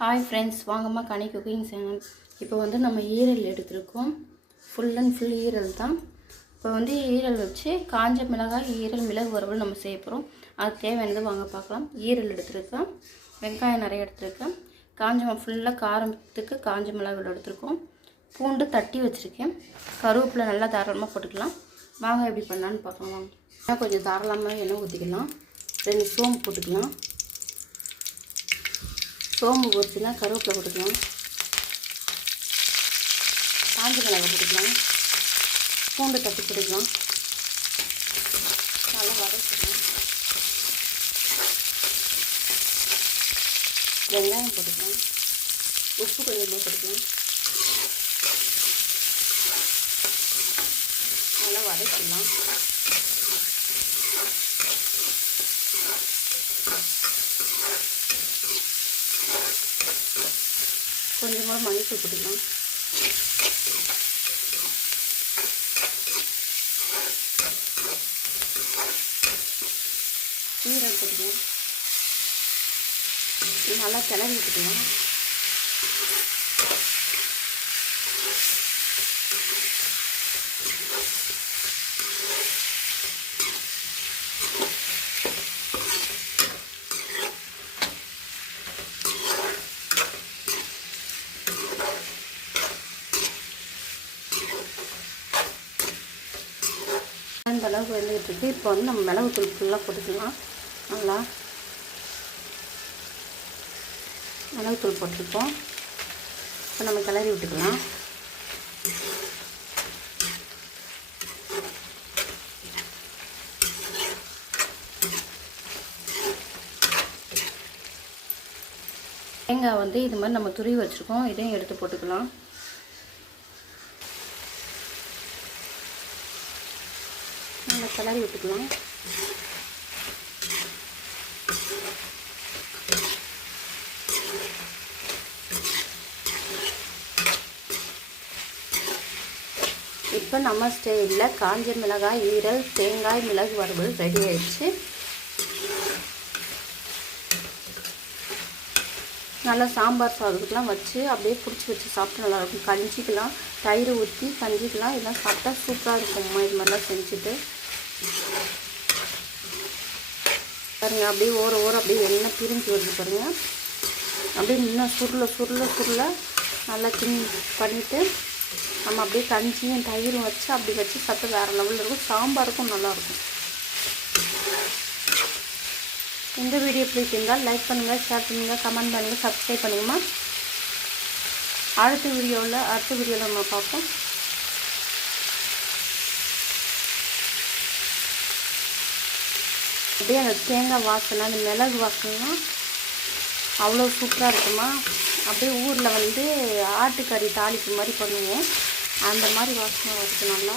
Hi friends வாங்கம்மா கனி cooking channel இப்போ வந்து நம்ம ஈரல் எடுத்திருக்கோம். ஃபுல் அண்ட் ஃபுல் ஈரல் தான். இப்போ வந்து ஈரல் வச்சு காஞ்ச மிளகாய் ஈரல் மிளகு வறுவல் நம்ம செய்ய போகிறோம் அது தேவையானது வாங்க பார்க்கலாம். ஈரல் எடுத்திருக்கேன் வெங்காயம் நிறைய எடுத்திருக்கேன். காஞ்ச ஃபுல்லாக காரத்துக்கு காஞ்ச மிளகாய் எடுத்திருக்கோம். பூண்டு தட்டி வச்சுருக்கேன். கருவேப்பிலை நல்லா தாராளமாக போட்டுக்கலாம். வாங்க எப்படி பண்ணலான்னு பார்க்கலாம். வாங்க கொஞ்சம் தாராளமாக எண்ணெய் ஊற்றிக்கலாம் ரெண்டு சோம்பு போட்டுக்கலாம். சோம்பு போச்சுன்னா கருவேப்பிலை போட்டுக்கலாம். காஞ்ச மிளகாய் போட்டுக்கலாம். பூண்டு தட்டி போட்டுக்கலாம். நல்லா வதக்கிக்கலாம். வெங்காயம் போட்டுக்கலாம். உப்பு கொஞ்சமாக போட்டுக்கலாம். நல்லா வதக்கிடலாம் கொஞ்சமாக மஞ்சள் போட்டுக்கலாம். ஈரல் போட்டுக்கலாம். நல்லா கிளறி விட்டுக்கலாம். அந்த அளவுக்கு வந்துகிட்டு இருக்கு இப்போ வந்து நம்ம மிளகுத்தூள் ஃபுல்லாக போட்டுக்கலாம். நல்லா. மிளகுத்தூள் போட்டிருக்கோம். இப்போ நம்ம கிளறி விட்டுக்கலாம். தேங்காய் வந்து இது மாதிரி நம்ம துருவி வச்சுருக்கோம். இதையும் எடுத்து போட்டுக்கலாம். நல்லா கிளறி விட்டுக்கலாம். இப்போ நம்ம ஸ்டைலில் காஞ்ச மிளகாய் ஈரல் தேங்காய் மிளகு வறுவல் ரெடி ஆயிடுச்சு. நல்லா சாம்பார் சாதத்துக்கெலாம் வச்சு அப்படியே பிடிச்சி வச்சு சாப்பிட்டு நல்லாயிருக்கும் கஞ்சிக்கலாம் தயிர் ஊற்றி கஞ்சிக்கலாம் இதெல்லாம் சாப்பிட்டா சூப்பராக இருக்கும்மா இது மாதிரிலாம் செஞ்சுட்டு. பாருங்க அப்படியே ஓர ஓர அப்படியே எண்ணெய் பிரிஞ்சு வருது பாருங்க. அப்படியே இன்னும் சுருள சுருள சுருள நல்லா கிண்டி பண்ணிவிட்டு நம்ம அப்படியே கஞ்சியும் தயிரும் வச்சு அப்படி வச்சு சத்து வேறு லெவலில் இருக்கும். சாம்பாருக்கும் நல்லாயிருக்கும். இந்த வீடியோ பிடிச்சிருந்தால் லைக் பண்ணுங்கள் ஷேர் பண்ணுங்கள் கமெண்ட் பண்ணுங்கள் சப்ஸ்கிரைப் பண்ணுங்கம்மா. அடுத்த வீடியோவில் அடுத்த வீடியோவில் நம்ம பார்ப்போம். அப்படியே அந்த தேங்காய் வாசனை அந்த மிளகு வாசனைலாம் அவ்வளோ சூப்பராக இருக்குமா? அப்படியே ஊரில் வந்து ஆட்டுக்கறி தாளிப்பு மாதிரி பண்ணுவோம். அந்த மாதிரி வாசனை வருது நல்லா.